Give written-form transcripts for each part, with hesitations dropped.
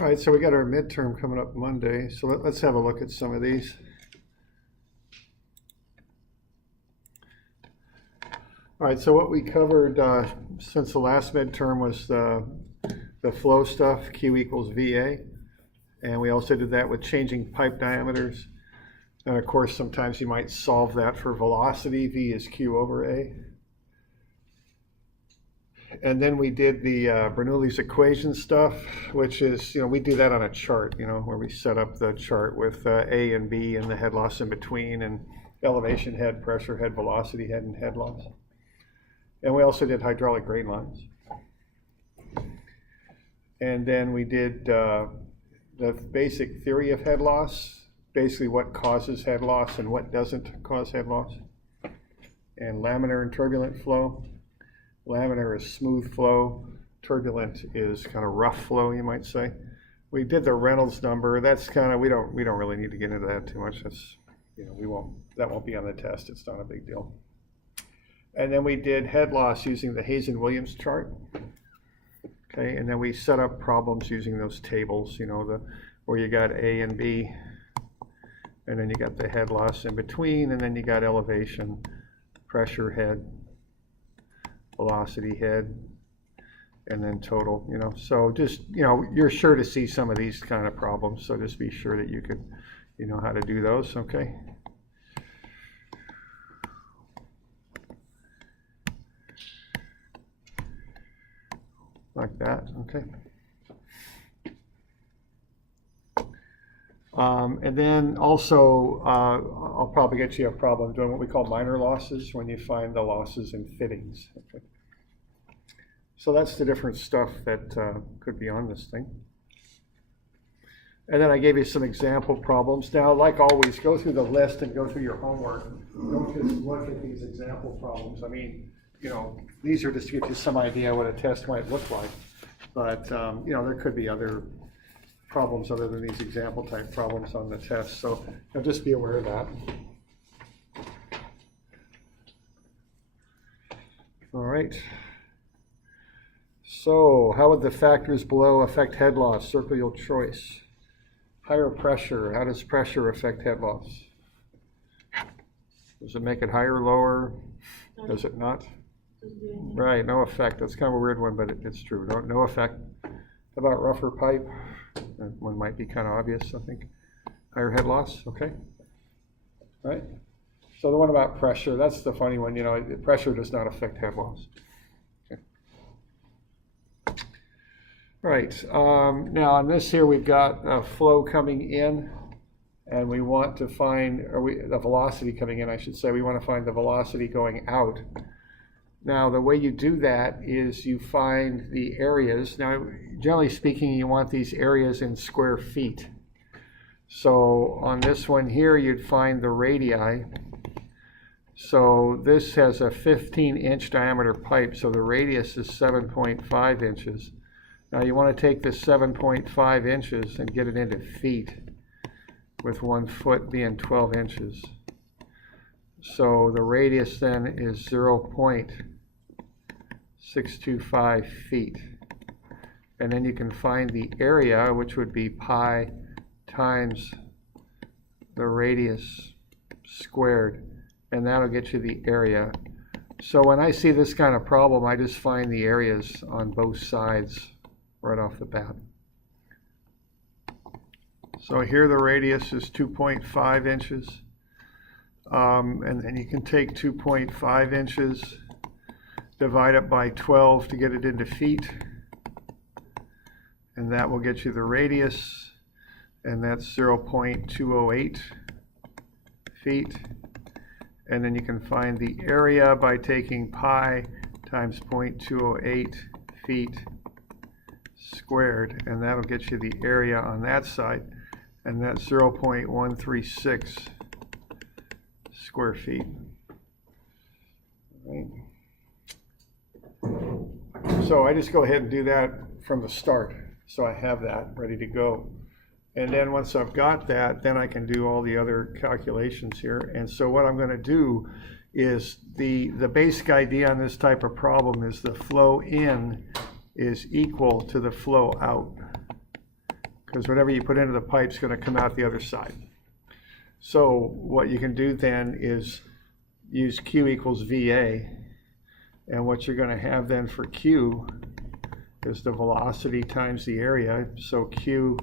All right, so we got our midterm coming up Monday, so let's have a look at some of these. All right, so what we covered since the last midterm was the flow stuff, Q equals VA, and we also did that with changing pipe diameters. And of course, sometimes you might solve that for velocity, V is Q over A. And then we did the Bernoulli's equation stuff, which is, we do that on a chart, where we set up the chart with A and B and the head loss in between, and elevation head, pressure head, velocity head, and head loss. And we also did hydraulic grade lines. And then we did the basic theory of head loss, basically what causes head loss and what doesn't cause head loss, and laminar and turbulent flow. Laminar is smooth flow. Turbulent is kind of rough flow, you might say. We did the Reynolds number. That's kind of, we don't really need to get into that too much. That's, that won't be on the test. It's not a big deal. And then we did head loss using the Hazen-Williams chart. Okay, and then we set up problems using those tables, where you got A and B, and then you got the head loss in between, and then you got elevation, pressure head, velocity head, and then total, So just, you're sure to see some of these kind of problems, so just be sure that you know how to do those, okay? Like that, okay? And then also, I'll probably get you a problem doing what we call minor losses when you find the losses in fittings. Okay. So that's the different stuff that could be on this thing. And then I gave you some example problems. Now, like always, go through the list and go through your homework. Don't just look at these example problems. I mean, these are just to give you some idea what a test might look like. But, there could be other problems other than these example type problems on the test. So just be aware of that. All right. So how would the factors below affect head loss? Circle your choice. Higher pressure. How does pressure affect head loss? Does it make it higher, lower? Does it not? Right, no effect. That's kind of a weird one, but it's true. No effect. How about rougher pipe? That one might be kind of obvious, I think. Higher head loss, okay. All right. So the one about pressure, that's the funny one. Pressure does not affect head loss. Okay. All right. Now on this here, we've got a flow coming in, and we want to find, the velocity coming in, I should say. We want to find the velocity going out. Now, the way you do that is you find the areas. Now, generally speaking, you want these areas in square feet. So on this one here, you'd find the radii. So this has a 15-inch diameter pipe, so the radius is 7.5 inches. Now, you want to take this 7.5 inches and get it into feet, with 1 foot being 12 inches. So the radius then is 0.625 feet. And then you can find the area, which would be pi times the radius squared, and that'll get you the area. So when I see this kind of problem, I just find the areas on both sides right off the bat. So here the radius is 2.5 inches. And then you can take 2.5 inches, divide it by 12 to get it into feet, and that will get you the radius, and that's 0.208 feet. And then you can find the area by taking pi times 0.208 feet squared, and that'll get you the area on that side, and that's 0.136 square feet. All right. So I just go ahead and do that from the start, so I have that ready to go. And then once I've got that, then I can do all the other calculations here. And so what I'm going to do is the basic idea on this type of problem is the flow in is equal to the flow out. because whatever you put into the pipe is going to come out the other side. So what you can do then is use Q equals VA, and what you're going to have then for Q is the velocity times the area. So Q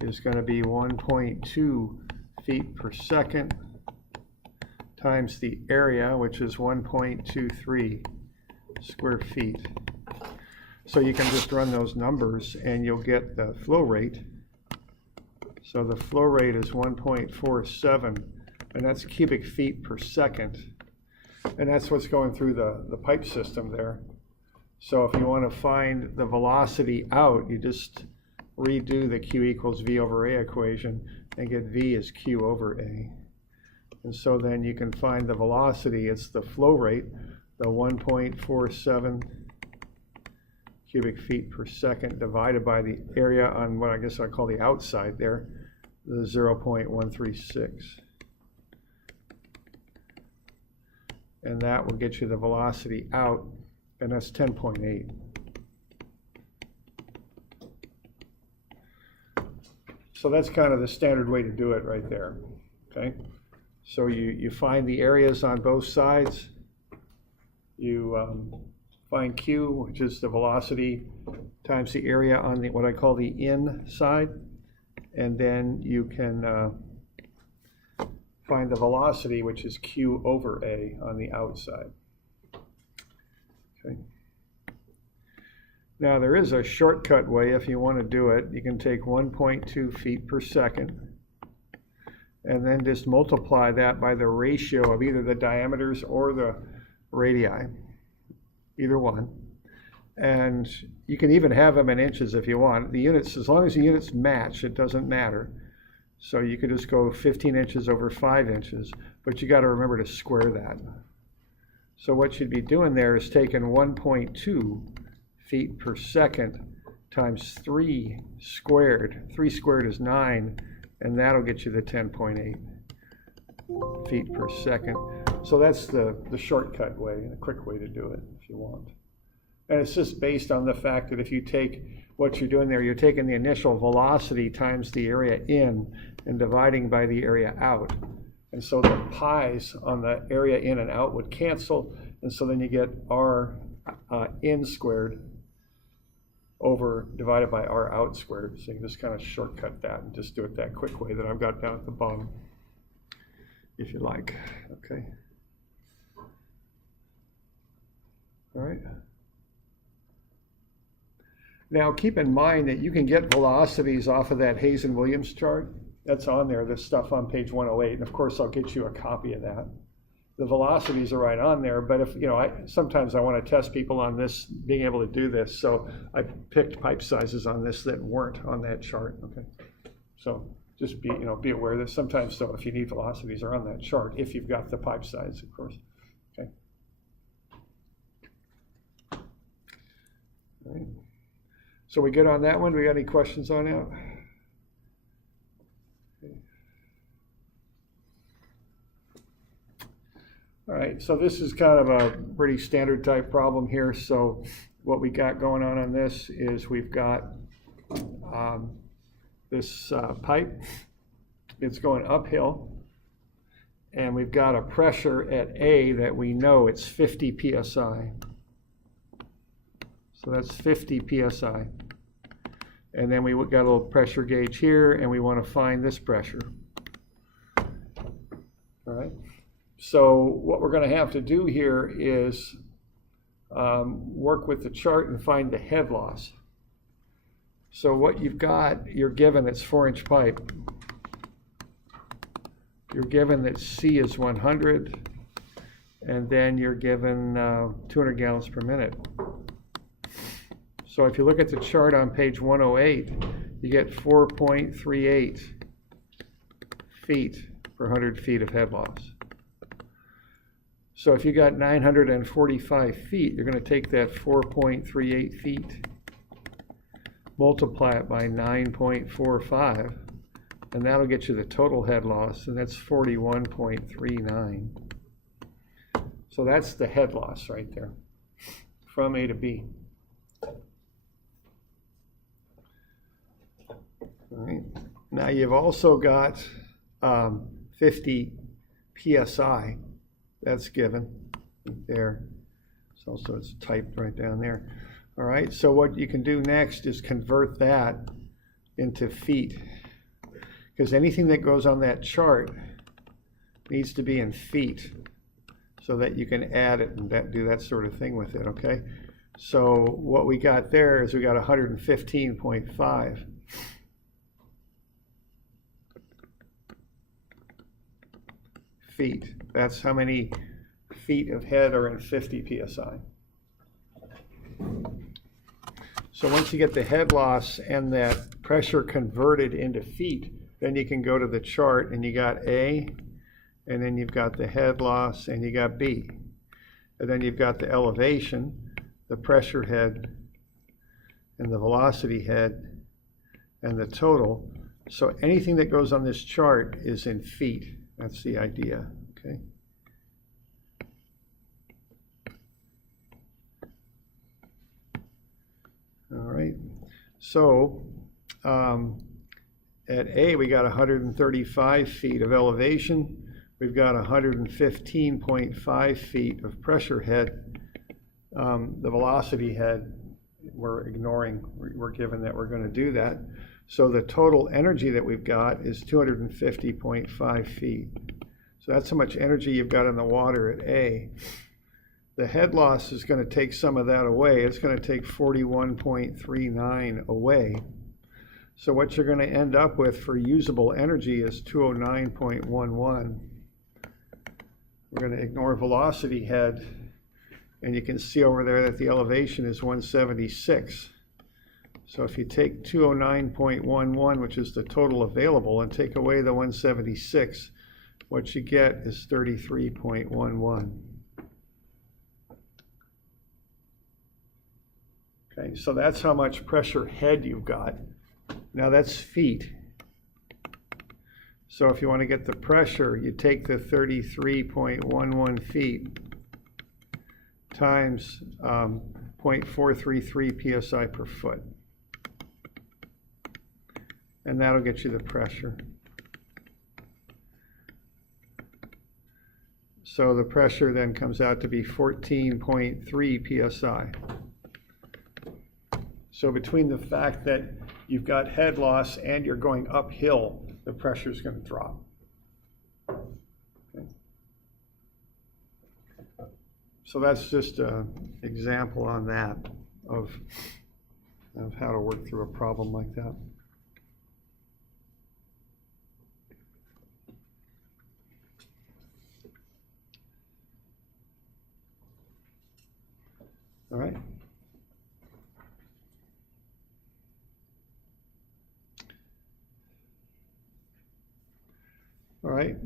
is going to be 1.2 feet per second times the area, which is 1.23 square feet. So you can just run those numbers and you'll get the flow rate. So the flow rate is 1.47, and that's cubic feet per second. And that's what's going through the pipe system there. So if you want to find the velocity out, you just redo the Q equals V over A equation and get V as Q over A. And so then you can find the velocity. It's the flow rate, the 1.47 cubic feet per second divided by the area on what I guess I call the outside there, the 0.136. And that will get you the velocity out, and that's 10.8. So that's kind of the standard way to do it right there, okay? So you find the areas on both sides. You find Q, which is the velocity times the area on the what I call the inside, and then you can find the velocity, which is Q over A on the outside. Okay. Now there is a shortcut way if you want to do it. You can take 1.2 feet per second and then just multiply that by the ratio of either the diameters or the radii, either one. And you can even have them in inches if you want. The units, as long as the units match, it doesn't matter. So you could just go 15 inches over 5 inches, but you got to remember to square that. So what you'd be doing there is taking 1.2 feet per second times 3 squared. 3 squared is 9, and that'll get you the 10.8 feet per second. So that's the shortcut way, the quick way to do it if you want. And it's just based on the fact that if you take what you're doing there, you're taking the initial velocity times the area in and dividing by the area out. And so the pi's on the area in and out would cancel, and so then you get R in squared over divided by R out squared. So you can just kind of shortcut that and just do it that quick way that I've got down at the bottom, if you like. Okay. All right. Now keep in mind that you can get velocities off of that Hayes and Williams chart. That's on there, this stuff on page 108, and of course I'll get you a copy of that. The velocities are right on there, but if, sometimes I want to test people on this, being able to do this, so I picked pipe sizes on this that weren't on that chart, okay? So just be aware that sometimes, though, if you need velocities are on that chart, if you've got the pipe size, of course, okay? All right. So we good on that one? We got any questions on that? All right, so this is kind of a pretty standard type problem here. So what we got going on this is we've got this pipe. It's going uphill, and we've got a pressure at A that we know it's 50 psi. So that's 50 psi. And then we got a little pressure gauge here, and we want to find this pressure. All right. So what we're going to have to do here is work with the chart and find the head loss. So what you've got, you're given it's 4-inch pipe. You're given that C is 100, and then you're given 200 gallons per minute. So if you look at the chart on page 108, you get 4.38 feet per 100 feet of head loss. So if you got 945 feet, you're going to take that 4.38 feet, multiply it by 9.45, and that'll get you the total head loss, and that's 41.39. So that's the head loss right there, from A to B. All Now you've also got 50 PSI. That's given there. So it's typed right down there. All right, so what you can do next is convert that into feet, because anything that goes on that chart needs to be in feet so that you can add it and do that sort of thing with it, okay? So what we got there is we got 115.5. feet. That's how many feet of head are in 50 PSI. So once you get the head loss and that pressure converted into feet, then you can go to the chart and you got A, and then you've got the head loss and you got B. And then you've got the elevation, the pressure head, and the velocity head, and the total. So anything that goes on this chart is in feet. That's the idea, okay? All right, so at A, we got 135 feet of elevation. We've got 115.5 feet of pressure head. The velocity head, we're ignoring. We're given that we're going to do that. So the total energy that we've got is 250.5 feet. So that's how much energy you've got in the water at A. The head loss is going to take some of that away. It's going to take 41.39 away. So what you're going to end up with for usable energy is 209.11. We're going to ignore velocity head, and you can see over there that the elevation is 176. So if you take 209.11, which is the total available, and take away the 176, what you get is 33.11. Okay, so that's how much pressure head you've got. Now that's feet. So if you want to get the pressure, you take the 33.11 feet times 0.433 psi per foot. And that'll get you the pressure. So the pressure then comes out to be 14.3 psi. So between the fact that you've got head loss and you're going uphill, the pressure is going to drop. Okay. So that's just an example on that of how to work through a problem like that. All right. All right.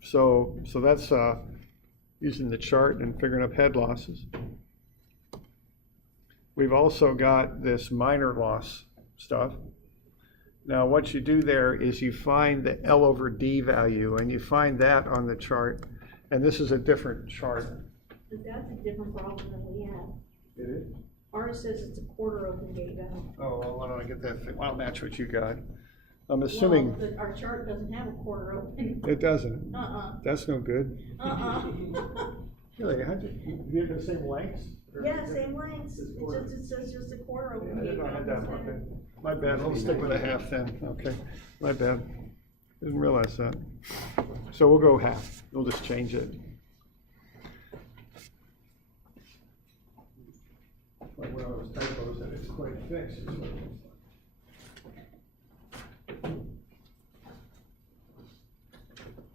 So that's using the chart and figuring up head losses. We've also got this minor loss stuff. Now what you do there is you find the L over D value, and you find that on the chart. And this is a different chart. But that's a different problem than we have. It is? Ours says it's a quarter open gate valve. Oh, well, why don't I get that? I'll match what you got. I'm assuming. Well, our chart doesn't have a quarter open. It doesn't? That's no good. Really? Do you have the same lengths? Yeah, same lengths. It says just a quarter open gate valve. Okay. My bad. We'll stick with a half then. Okay. My bad. Didn't realize that. So we'll go half. We'll just change it. Like one of those typos that it's quite fixed. Is what it looks like.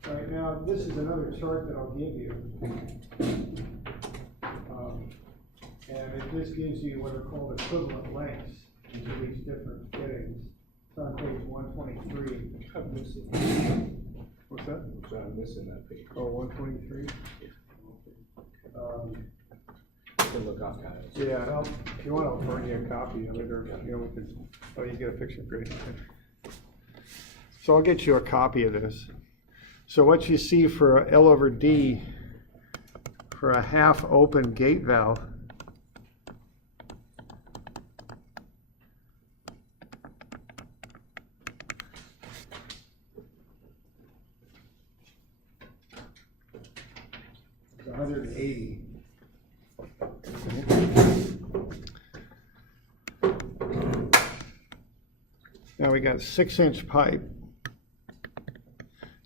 All right, now this is another chart that I'll give you. And it just gives you what are called equivalent lengths into these different fittings. It's on page 123. I'm missing. What's that? I'm missing that page. Oh, 123? You can look off at it. Yeah, if you want, I'll burn you a copy of it, or we could. Oh, you get a picture, great. Okay. So I'll get you a copy of this. So what you see for a L over D for a half open gate valve 180. Now we got 6-inch pipe.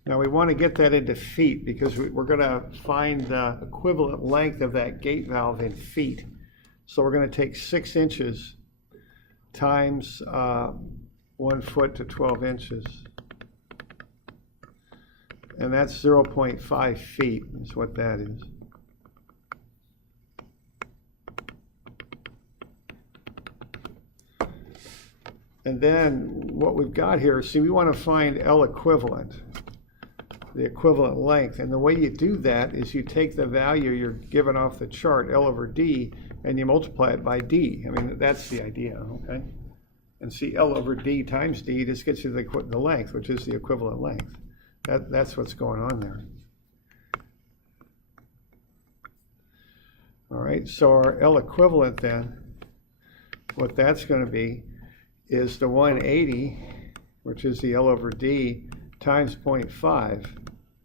Now we want to get that into feet because we're going to find the equivalent length of that gate valve in feet. So we're going to take 6 inches times 1 foot to 12 inches. And that's 0.5 feet is what that is. And then what we've got here, see, we want to find L equivalent, the equivalent length. And the way you do that is you take the value you're given off the chart, L over D, and you multiply it by D. I mean, that's the idea, okay? And see, L over D times D just gets you the length, which is the equivalent length. That's what's going on there. All right, so our L equivalent then, what that's going to be is the 180, which is the L over D, times 0.5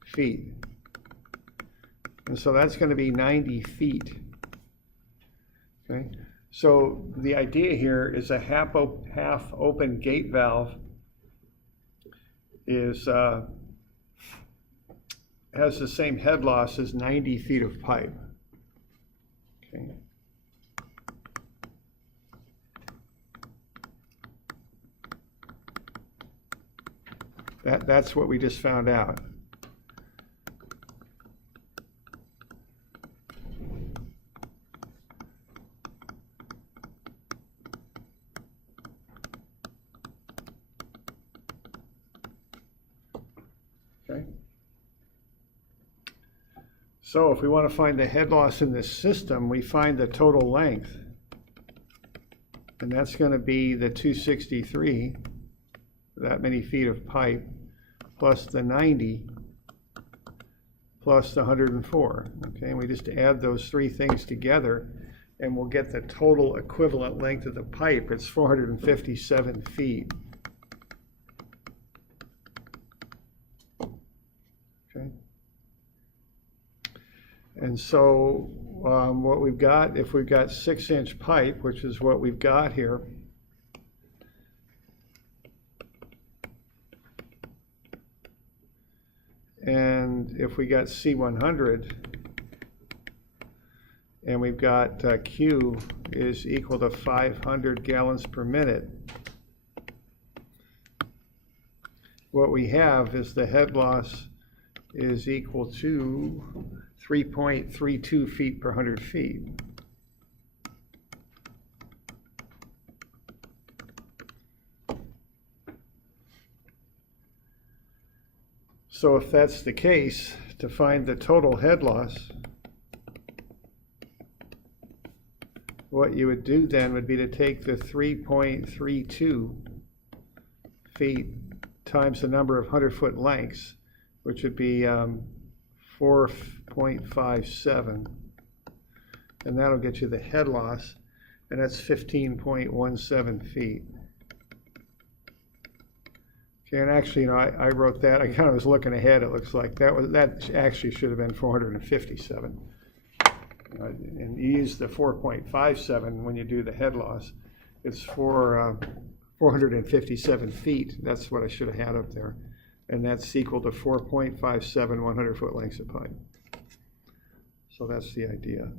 feet. And so that's going to be 90 feet. Okay, so the idea here is a half open gate valve is has the same head loss as 90 feet of pipe. Okay. That's what we just found out. Okay. So if we want to find the head loss in this system, we find the total length. And that's going to be the 263, that many feet of pipe, plus the 90, plus the 104. Okay, and we just add those three things together, and we'll get the total equivalent length of the pipe. It's 457 feet. Okay. And so what we've got, if we've got 6-inch pipe, which is what we've got here, and if we got C100, and we've got Q is equal to 500 gallons per minute, what we have is the head loss is equal to 3.32 feet per 100 feet. So if that's the case, to find the total head loss, what you would do then would be to take the 3.32 feet times the number of 100-foot lengths, which would be 4.57, and that'll get you the head loss, and that's 15.17 feet. Okay, and actually, you know, I wrote that. I kind of was looking ahead. It looks like that actually should have been 457. And you use the 4.57 when you do the head loss. It's for 457 feet. That's what I should have had up there. And that's equal to 4.57 100-foot lengths of pipe. So that's the idea.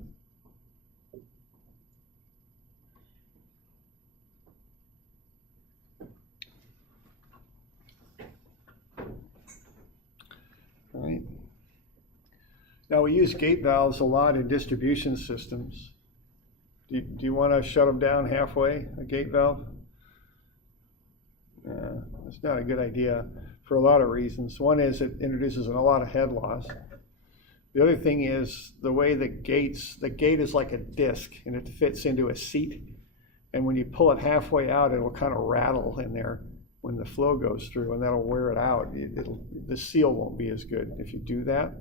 All right. Now we use gate valves a lot in distribution systems. Do you want to shut them down halfway, a gate valve? That's not a good idea for a lot of reasons. One is it introduces a lot of head loss. The other thing is the way the gate is like a disc and it fits into a seat. And when you pull it halfway out, it'll kind of rattle in there when the flow goes through, and that'll wear it out. The seal won't be as good if you do that.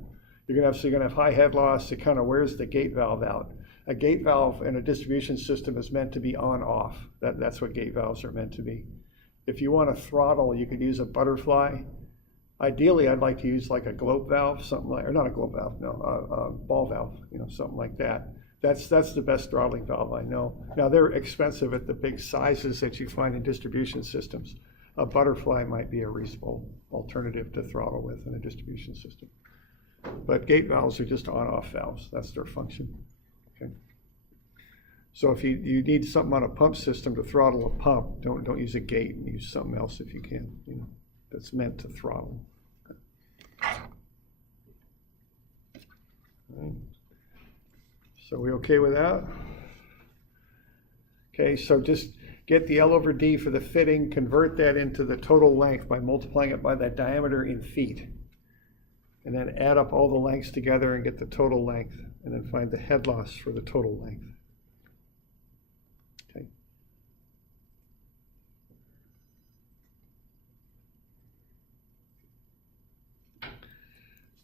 You're gonna have high head loss. It kind of wears the gate valve out. A gate valve in a distribution system is meant to be on-off. That's what gate valves are meant to be. If you want to throttle, you could use a butterfly Ideally, I'd like to use like a globe valve, something like, or not a globe valve, no, a ball valve, something like that. That's the best throttling valve I know. Now, they're expensive at the big sizes that you find in distribution systems. A butterfly might be a reasonable alternative to throttle with in a distribution system. But gate valves are just on-off valves. That's their function. Okay. So if you need something on a pump system to throttle a pump, don't use a gate, and use something else if you can, that's meant to throttle. All right. So we okay with that? Okay, so just get the L over D for the fitting, convert that into the total length by multiplying it by that diameter in feet. And then add up all the lengths together and get the total length, and then find the head loss for the total length. Okay.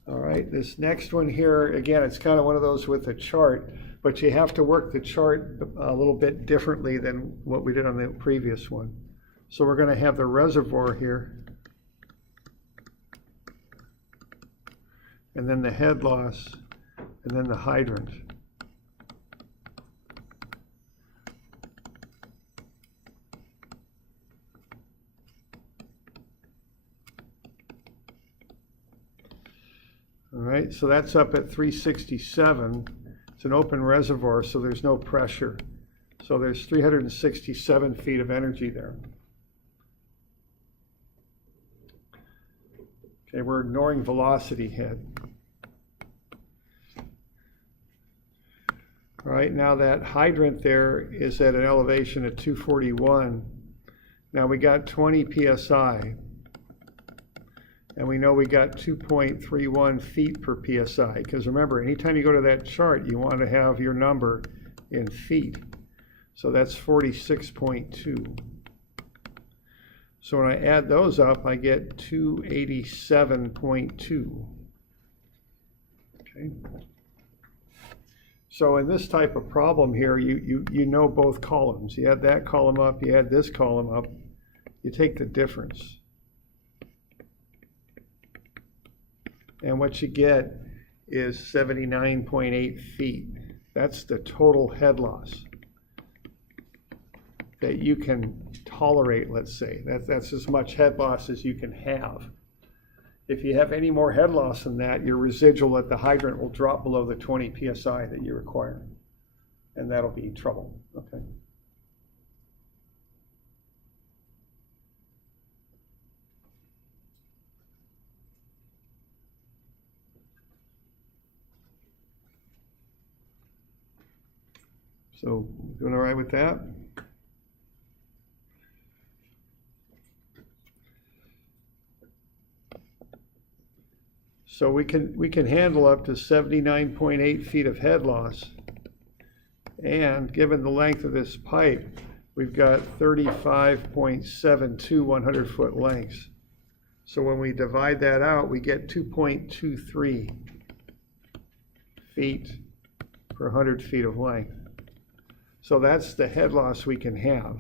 All right, this next one here, again, it's kind of one of those with a chart, but you have to work the chart a little bit differently than what we did on the previous one. So we're going to have the reservoir here, and then the head loss, and then the hydrant. All right, so that's up at 367. It's an open reservoir, so there's no pressure. So there's 367 feet of energy there. Okay, we're ignoring velocity head. All right, now that hydrant there is at an elevation of 241. Now we got 20 psi. And we know we got 2.31 feet per psi, because remember, anytime you go to that chart, you want to have your number in feet. So that's 46.2. So when I add those up, I get 287.2. Okay. So in this type of problem here, you know both columns. You add that column up, you add this column up, you take the difference. And what you get is 79.8 feet. That's the total head loss that you can tolerate, let's say. That's as much head loss as you can have. If you have any more head loss than that, your residual at the hydrant will drop below the 20 psi that you require. And that'll be trouble. Okay. So, doing all right with that? So we can handle up to 79.8 feet of head loss. And given the length of this pipe, we've got 35.72 100-foot lengths. So when we divide that out, we get 2.23 feet per 100 feet of length. So that's the head loss we can have.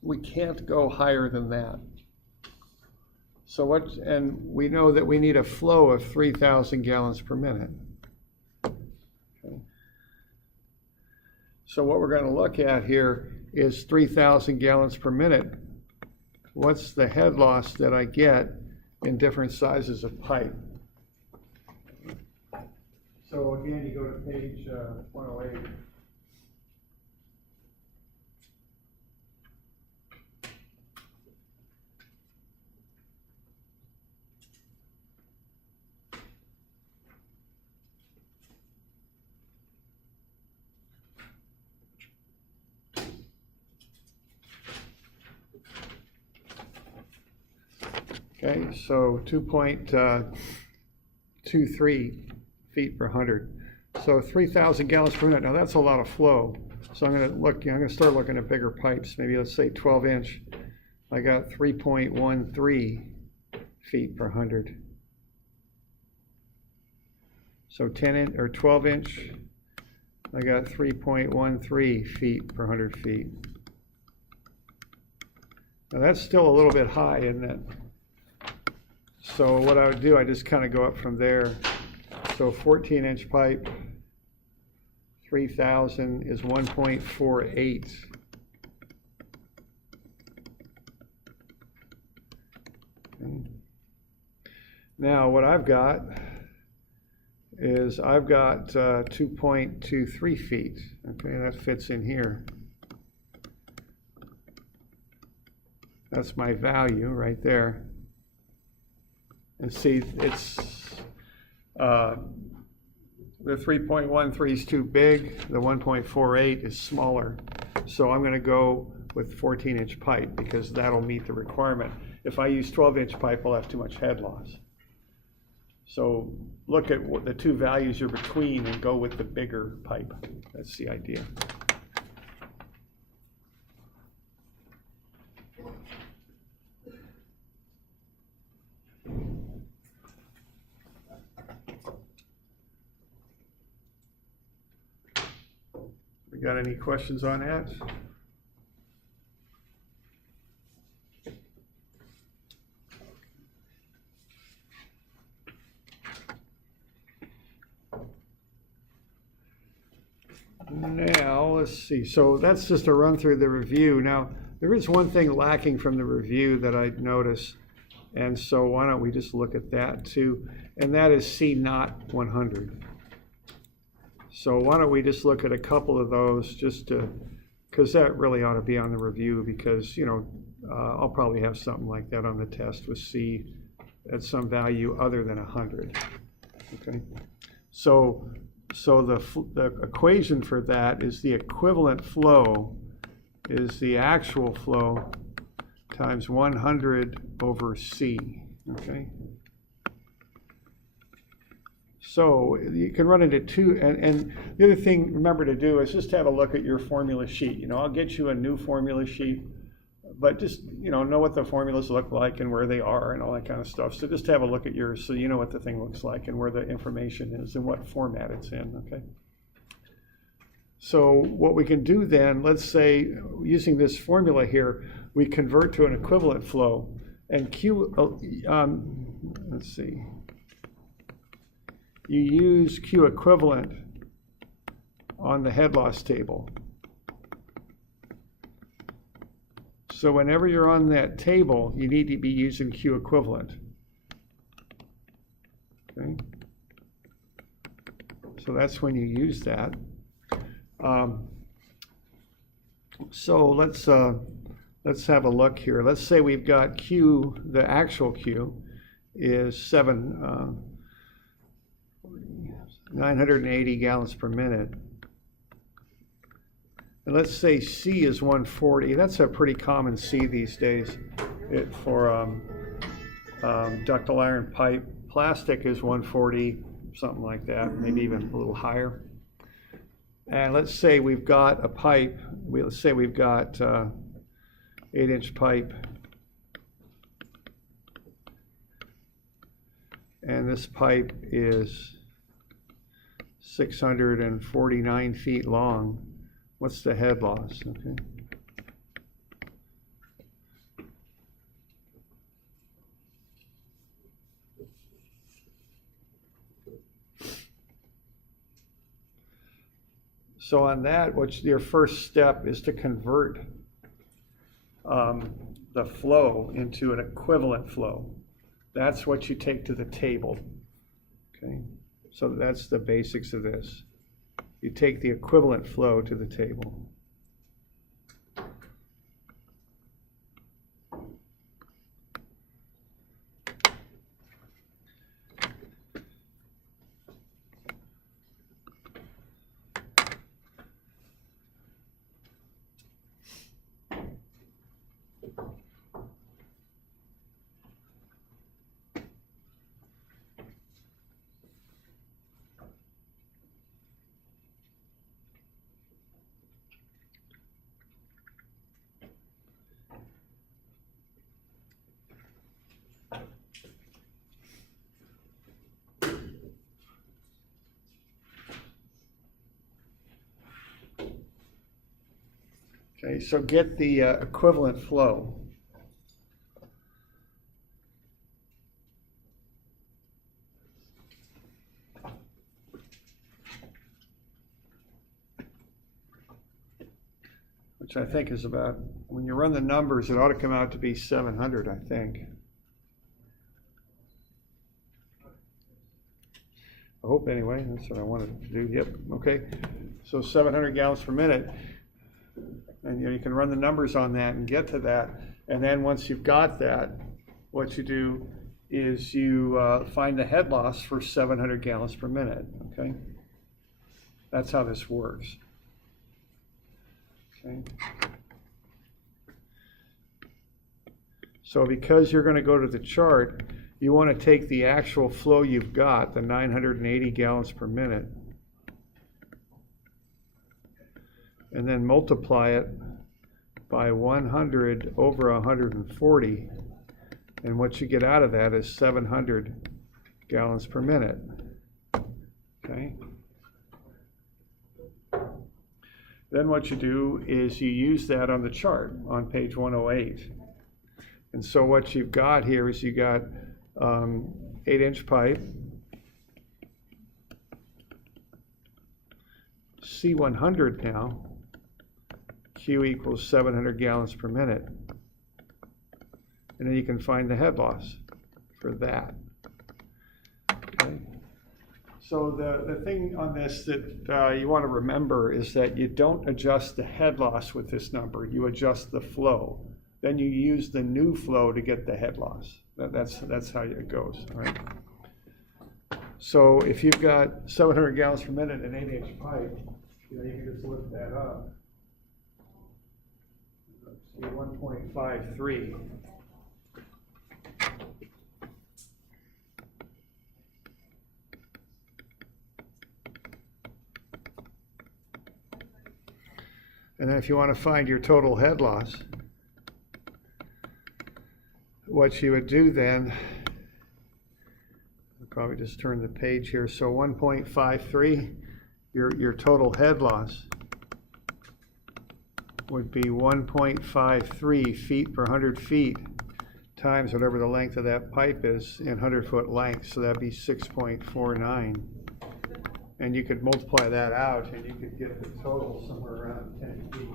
We can't go higher than that. So and we know that we need a flow of 3,000 gallons per minute. Okay. So what we're going to look at here is 3,000 gallons per minute. What's the head loss that I get in different sizes of pipe? So again, you go to page 108. Okay, so 2.23 feet per 100. So 3,000 gallons per minute. Now that's a lot of flow. So I'm going to start looking at bigger pipes. Maybe let's say 12 inch. I got 3.13 feet per 100. So 10 inch or 12 inch, I got 3.13 feet per 100 feet. Now that's still a little bit high, isn't it? So what I would do, I just kind of go up from there. So 14-inch pipe, 3,000 is 1.48. Okay. Now what I've got is I've got 2.23 feet. Okay, that fits in here. That's my value right there. And see, it's the 3.13 is too big. The 1.48 is smaller. So I'm going to go with 14-inch pipe because that'll meet the requirement. If I use 12-inch pipe, I'll have too much head loss. So look at what the two values are between and go with the bigger pipe. That's the idea. We got any questions on that? Now, let's see. So that's just a run through the review. Now, there is one thing lacking from the review that I noticed. And so why don't we just look at that too? And that is C not 100. So why don't we just look at a couple of those just to, because that really ought to be on the review because, you know, I'll probably have something like that on the test with C at some value other than 100. Okay. So the equation for that is the equivalent flow is the actual flow times 100 over C, okay? So you can run into two, and the other thing, remember to do is just have a look at your formula sheet. You know, I'll get you a new formula sheet, but just, you know what the formulas look like and where they are and all that kind of stuff. So just have a look at yours so you know what the thing looks like and where the information is and what format it's in, okay? So what we can do then, let's say, using this formula here, we convert to an equivalent flow. And let's see, you use Q equivalent on the head loss table. So whenever you're on that table, you need to be using Q equivalent. Okay. So that's when you use that. So let's have a look here. Let's say we've got Q, the actual Q is 980 gallons per minute. And let's say C is 140. That's a pretty common C these days for ductile iron pipe. Plastic is 140, something like that, maybe even a little higher. And let's say we've got a pipe. Let's say we've got 8-inch pipe. And this pipe is 649 feet long. What's the head loss? Okay. So on that, your first step is to convert the flow into an equivalent flow. That's what you take to the table. Okay. So that's the basics of this. You take the equivalent flow to the table. Okay, so get the equivalent flow. which I think is about, when you run the numbers, it ought to come out to be 700, I think. I hope anyway, that's what I wanted to do. Yep, okay. So 700 gallons per minute. And you can run the numbers on that and get to that. And then once you've got that, what you do is you find the head loss for 700 gallons per minute, okay? That's how this works. Okay. So because you're going to go to the chart, you want to take the actual flow you've got, the 980 gallons per minute, and then multiply it by 100 over 140, and what you get out of that is 700 gallons per minute. Okay. Then what you do is you use that on the chart on page 108. And so what you've got here is you got 8-inch pipe, C100 now, Q equals 700 gallons per minute. And then you can find the head loss for that. Okay. So the thing on this that you want to remember is that you don't adjust the head loss with this number, you adjust the flow. Then you use the new flow to get the head loss. That's how it goes, right? So if you've got 700 gallons per minute in an 8-inch pipe, you can just look that up. Let's see, 1.53. And then if you want to find your total head loss, what you would do then, I'll probably just turn the page here. So 1.53, your total head loss would be 1.53 feet per 100 feet times whatever the length of that pipe is in 100-foot length. So that'd be 6.49. And you could multiply that out and you could get the total somewhere around 10 feet.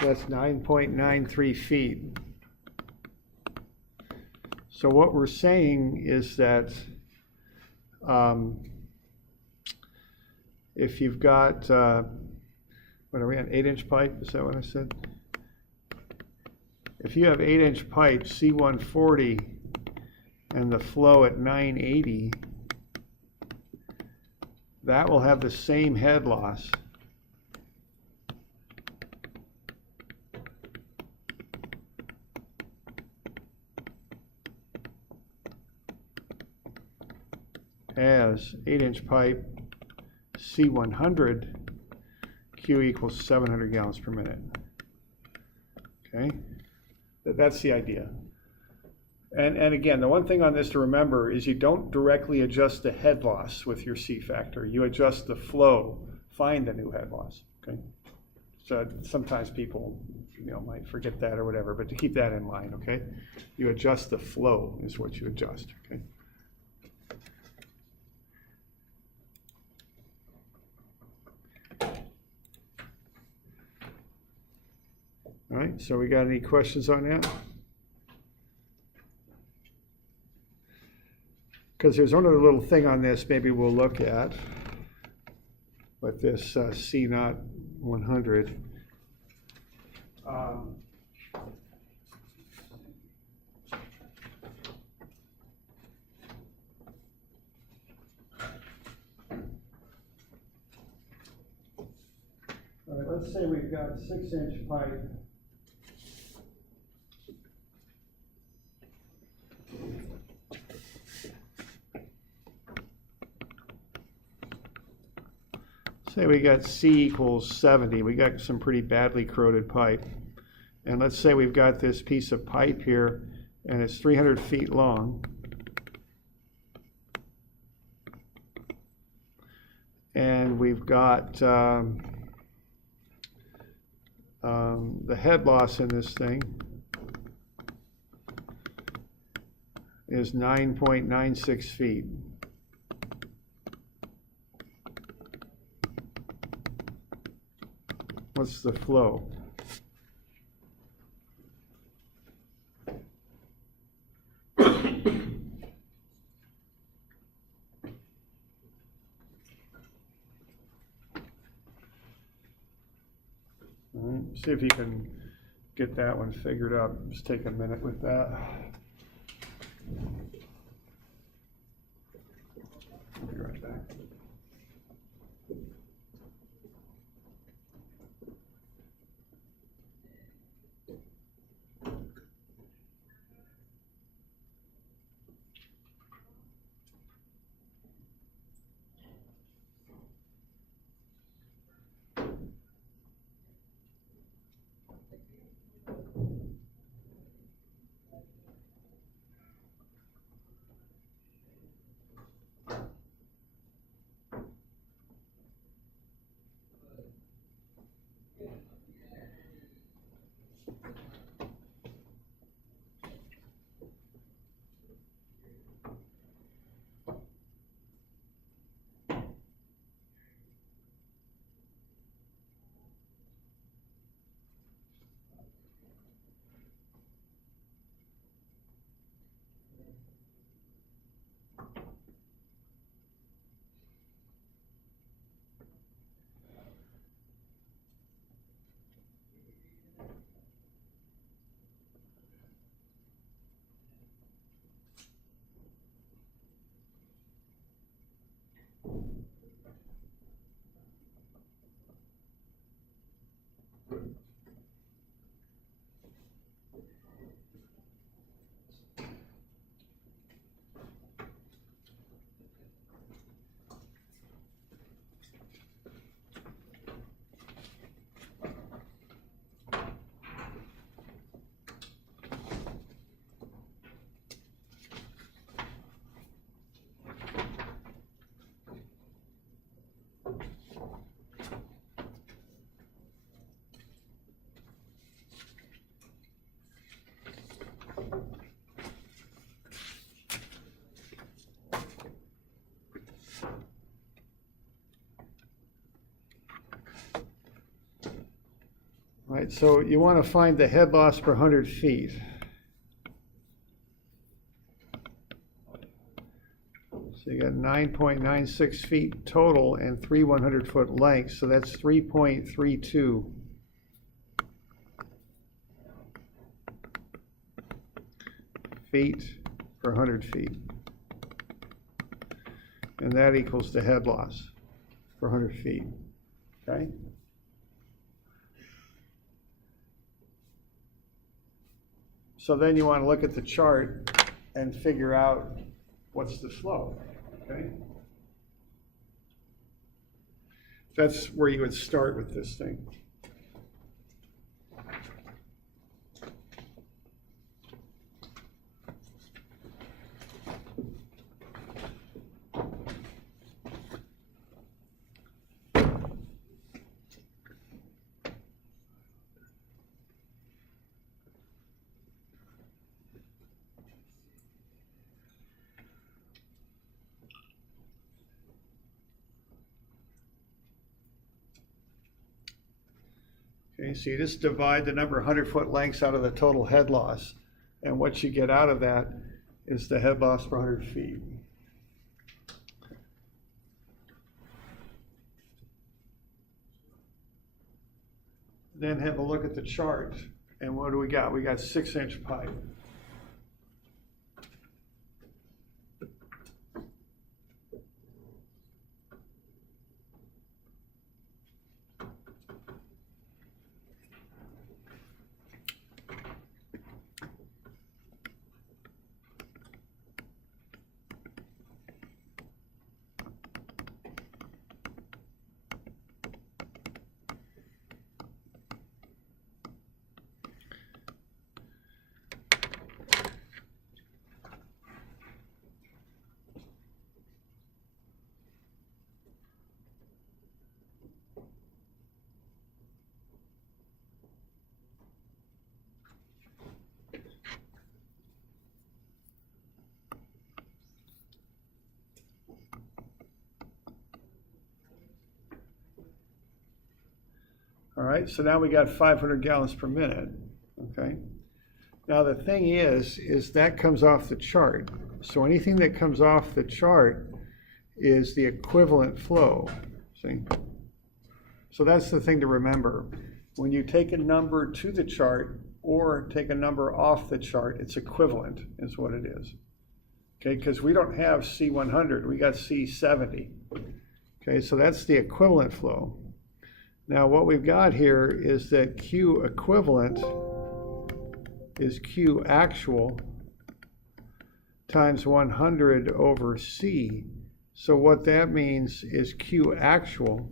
That's 9.93 feet. So what we're saying is that if you've got, what are we on, 8-inch pipe? Is that what I said? If you have 8-inch pipe, C140, and the flow at 980, that will have the same head loss as 8-inch pipe C100, Q equals 700 gallons per minute. Okay, that's the idea. And again, the one thing on this to remember is you don't directly adjust the head loss with your C factor. You adjust the flow, find the new head loss. Okay, so sometimes people might forget that or whatever, but to keep that in mind, okay, you adjust the flow is what you adjust. Okay. All right, so we got any questions on that? Because there's one other little thing on this maybe we'll look at with this C0 100. All right, let's say we've got 6-inch pipe. say we got C equals 70. We got some pretty badly corroded pipe. And let's say we've got this piece of pipe here, and it's 300 feet long. And we've got the head loss in this thing is 9.96 feet. What's the flow? All right, see if you can get that one figured out. Just take a minute with that. I'll be right back. Right, so you want to find the head loss per 100 feet. So you got 9.96 feet total and 3 100-foot lengths, so that's 3.32. Feet per 100 feet. And that equals the head loss per 100 feet, okay? So then you want to look at the chart and figure out what's the slope, okay? That's where you would start with this thing. Okay, so you just divide the number of 100-foot lengths out of the total head loss, and what you get out of that is the head loss per 100 feet. Then have a look at the chart, and what do we got? We got 6-inch pipe. All right, so now we got 500 gallons per minute, okay? Now the thing is that comes off the chart. So anything that comes off the chart is the equivalent flow, see? So that's the thing to remember. When you take a number to the chart or take a number off the chart, it's equivalent is what it is. Okay, because we don't have C100, we got C70. Okay, so that's the equivalent flow. Now what we've got here is that Q equivalent is Q actual times 100 over C. So what that means is Q actual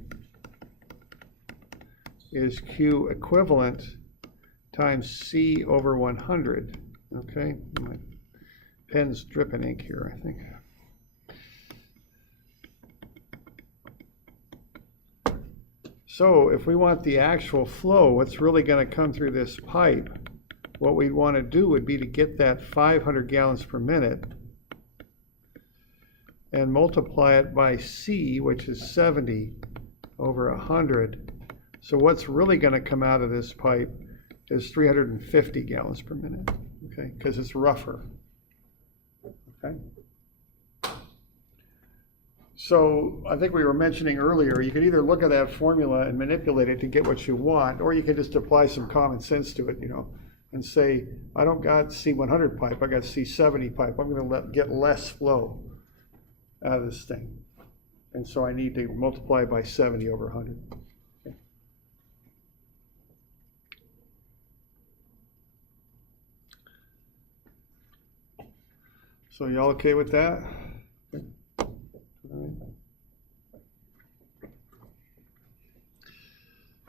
is Q equivalent times C over 100. Okay, my pen's dripping ink here, I think. So if we want the actual flow, what's really going to come through this pipe, what we'd want to do would be to get that 500 gallons per minute and multiply it by C, which is 70 over 100. So what's really going to come out of this pipe is 350 gallons per minute, okay, because it's rougher, okay? So I think we were mentioning earlier, you can either look at that formula and manipulate it to get what you want, or you can just apply some common sense to it, you know, and say, I don't got C100 pipe, I got C70 pipe. I'm going to get less flow out of this thing. And so I need to multiply by 70 over 100. Okay. So y'all okay with that? Okay.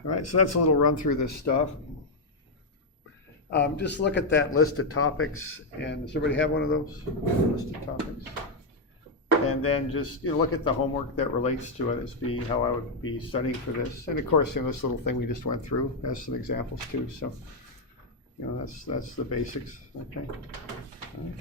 All right, so that's a little run through this stuff. Just look at that list of topics, and does everybody have one of those? List of topics. And then just look at the homework that relates to it as being how I would be studying for this. And of course, this little thing we just went through has some examples too. So, that's the basics. Okay. All right.